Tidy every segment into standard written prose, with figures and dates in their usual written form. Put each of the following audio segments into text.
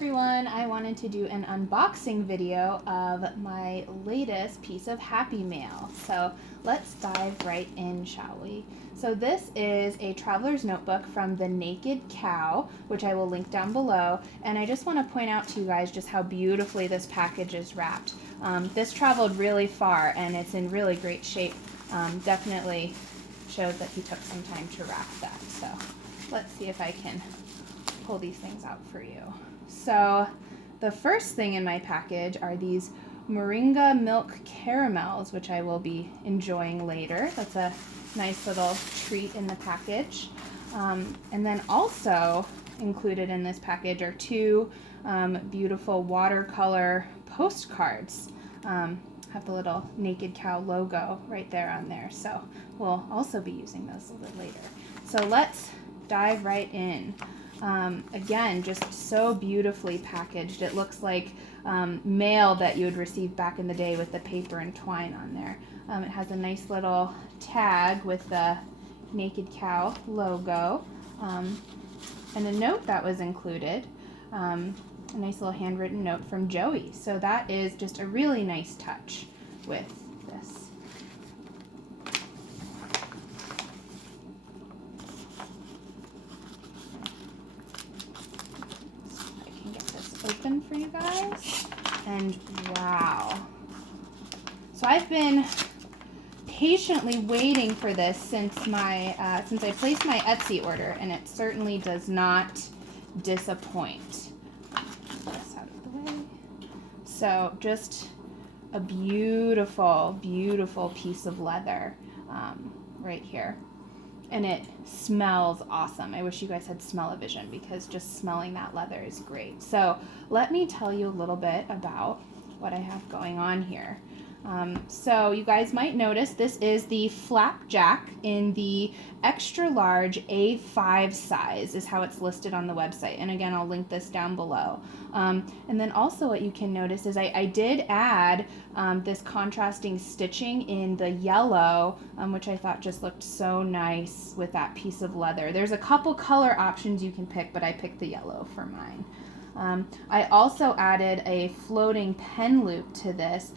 everyone, I wanted to do an unboxing video of my latest piece of Happy Mail. So let's dive right in, shall we? So this is a traveler's notebook from The Naked Cow, which I will link down below. And I just want to point out to you guys just how beautifully this package is wrapped. This traveled really far and it's in really great shape. Definitely shows that he took some time to wrap that. So let's see if I can pull these things out for you. So the first thing in my package are these Moringa milk caramels, which I will be enjoying later. That's a nice little treat in the package. And then also included in this package are two beautiful watercolor postcards. Have the little Naked Cow logo right there on there. So we'll also be using those a little later. So let's dive right in. Again, just so beautifully packaged. It looks like mail that you would receive back in the day with the paper and twine on there. It has a nice little tag with the Naked Cow logo and a note that was included. A nice little handwritten note from Joey. So that is just a really nice touch with this. Open for you guys, and wow. So I've been patiently waiting for this since I placed my Etsy order, and it certainly does not disappoint. Get this out of the way. So just a beautiful, beautiful piece of leather right here. And it smells awesome. I wish you guys had smell-o-vision because just smelling that leather is great. So let me tell you a little bit about what I have going on here. So you guys might notice this is the flapjack in the extra large A5 size is how it's listed on the website. And again, I'll link this down below. And then also what you can notice is I did add this contrasting stitching in the yellow, which I thought just looked so nice with that piece of leather. There's a couple color options you can pick, but I picked the yellow for mine. I also added a floating pen loop to this.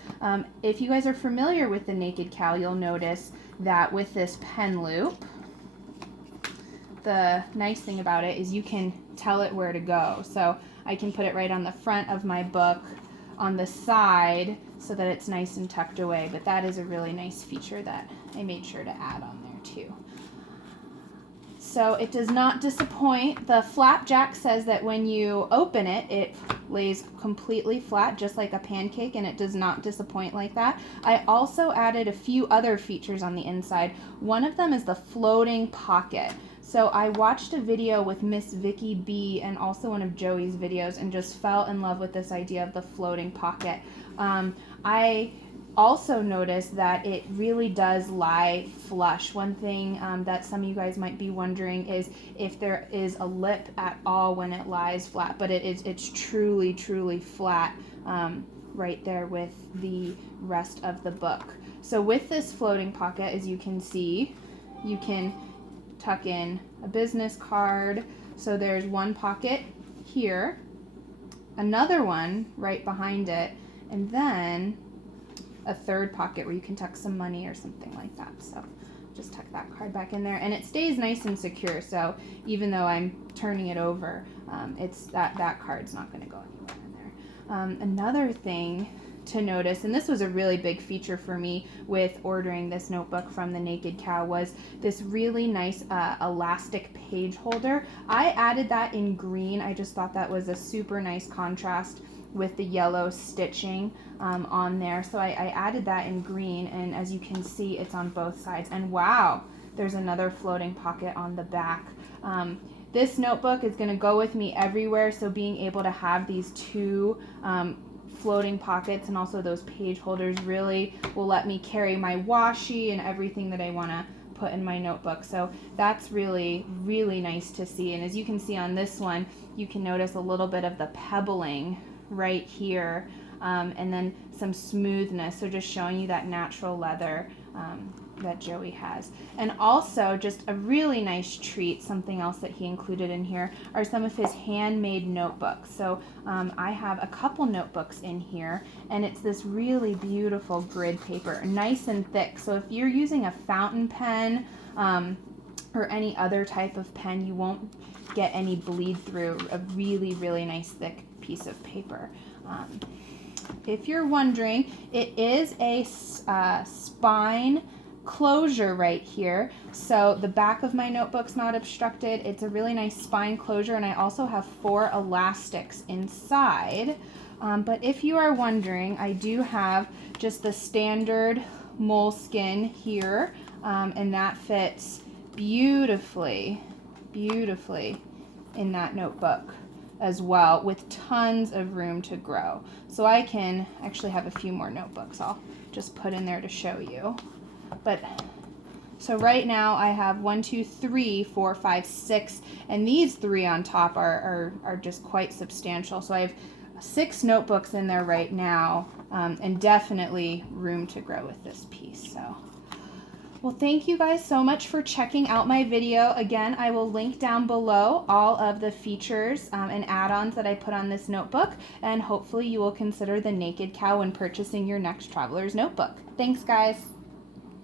If you guys are familiar with the Naked Cow, you'll notice that with this pen loop, the nice thing about it is you can tell it where to go. So I can put it right on the front of my book, on the side, so that it's nice and tucked away. But that is a really nice feature that I made sure to add on there too. So it does not disappoint. The flapjack says that when you open it, it lays completely flat, just like a pancake, and it does not disappoint like that. I also added a few other features on the inside. One of them is the floating pocket. So I watched a video with Miss Vicky B and also one of Joey's videos and just fell in love with this idea of the floating pocket. I also notice that it really does lie flush. One thing that some of you guys might be wondering is if there is a lip at all when it lies flat, but it's truly, truly flat right there with the rest of the book. So with this floating pocket, as you can see, you can tuck in a business card. So there's one pocket here, another one right behind it, and then a third pocket where you can tuck some money or something like that. So just tuck that card back in there, and it stays nice and secure. So even though I'm turning it over, it's that card's not going to go anywhere in there. Another thing to notice, and this was a really big feature for me with ordering this notebook from the Naked Cow, was this really nice elastic page holder. I added that in green. I just thought that was a super nice contrast with the yellow stitching on there. So I added that in green, and as you can see, it's on both sides. And wow, there's another floating pocket on the back. This notebook is going to go with me everywhere, so being able to have these two floating pockets and also those page holders really will let me carry my washi and everything that I want to put in my notebook. So that's really, really nice to see. And as you can see on this one, you can notice a little bit of the pebbling right here, and then some smoothness, so just showing you that natural leather that Joey has. And also, just a really nice treat, something else that he included in here, are some of his handmade notebooks. So I have a couple notebooks in here, and it's this really beautiful grid paper, nice and thick. So if you're using a fountain pen or any other type of pen, you won't get any bleed through. A really, really nice thick piece of paper. If you're wondering, it is a spine closure right here, so the back of my notebook's not obstructed. It's a really nice spine closure, and I also have 4 elastics inside. But if you are wondering, I do have just the standard moleskin here, and that fits beautifully in that notebook as well, with tons of room to grow. So I can actually have a few more notebooks I'll just put in there to show you. But so right now I have 1, 2, 3, 4, 5, 6, and these 3 on top are just quite substantial. So I have 6 notebooks in there right now, and definitely room to grow with this piece. So, well, thank you guys so much for checking out my video. Again, I will link down below all of the features and add-ons that I put on this notebook, and hopefully you will consider the Naked Cow when purchasing your next traveler's notebook. Thanks, guys.